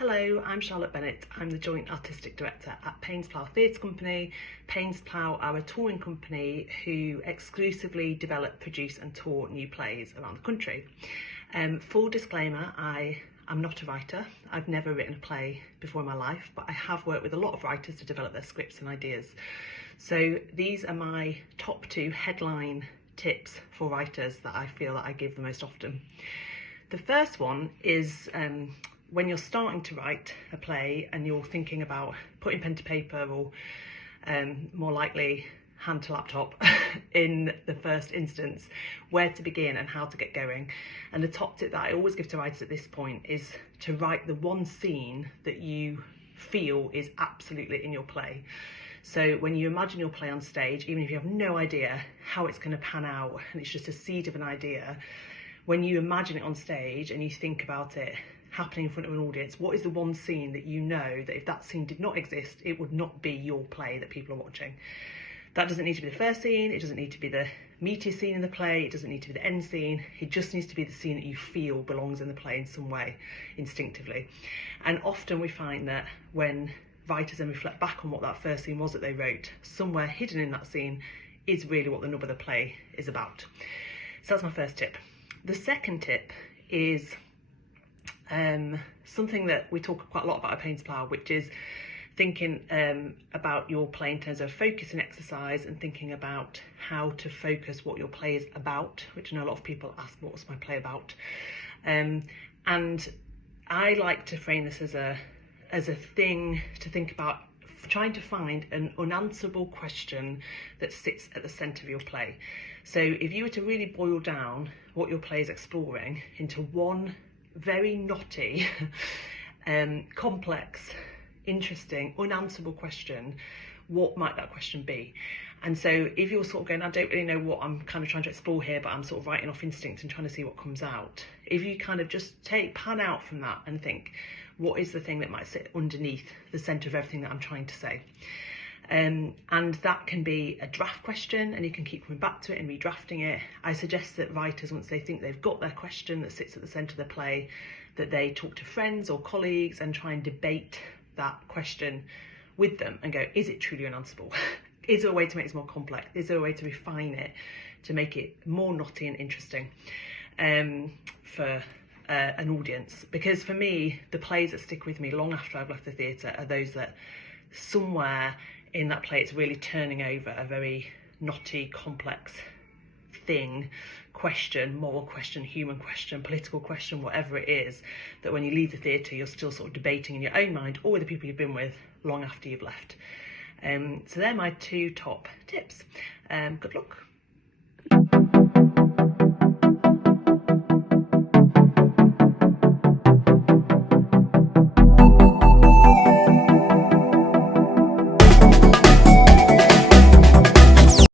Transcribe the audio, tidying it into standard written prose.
Hello, I'm Charlotte Bennett. I'm the Joint Artistic Director at Pains Plough Theatre Company. Pains Plough are a touring company who exclusively develop, produce and tour new plays around the country. Full disclaimer, I am not a writer. I've never written a play before in my life, but I have worked with a lot of writers to develop their scripts and ideas. So these are my top 2 headline tips for writers that I feel that I give the most often. The first one is when you're starting to write a play and you're thinking about putting pen to paper or more likely hand to laptop in the first instance, where to begin and how to get going. And the top tip that I always give to writers at this point is to write the one scene that you feel is absolutely in your play. So when you imagine your play on stage, even if you have no idea how it's going to pan out and it's just a seed of an idea, when you imagine it on stage and you think about it happening in front of an audience, what is the one scene that you know that if that scene did not exist, it would not be your play that people are watching? That doesn't need to be the first scene, it doesn't need to be the meatiest scene in the play, it doesn't need to be the end scene, it just needs to be the scene that you feel belongs in the play in some way, instinctively. And often we find that when writers then reflect back on what that first scene was that they wrote, somewhere hidden in that scene is really what the nub of the play is about. So that's my first tip. The second tip is something that we talk quite a lot about at Pains Plough, which is thinking about your play in terms of focus and exercise, and thinking about how to focus what your play is about, which I know a lot of people ask, what's my play about? And I like to frame this as a thing to think about, trying to find an unanswerable question that sits at the centre of your play. So if you were to really boil down what your play is exploring into one very knotty, complex, interesting, unanswerable question, what might that question be? And so if you're sort of going, I don't really know what I'm kind of trying to explore here, but I'm sort of writing off instinct and trying to see what comes out. If you kind of just pan out from that and think, what is the thing that might sit underneath the centre of everything that I'm trying to say? And that can be a draft question, and you can keep coming back to it and redrafting it. I suggest that writers, once they think they've got their question that sits at the centre of the play, that they talk to friends or colleagues and try and debate that question with them and go, is it truly unanswerable? Is there a way to make this more complex? Is there a way to refine it, to make it more knotty and interesting for an audience? Because for me, the plays that stick with me long after I've left the theatre are those that somewhere in that play it's really turning over a very knotty, complex thing, question, moral question, human question, political question, whatever it is, that when you leave the theatre you're still sort of debating in your own mind or with the people you've been with long after you've left. So they're my 2 top tips. Good luck.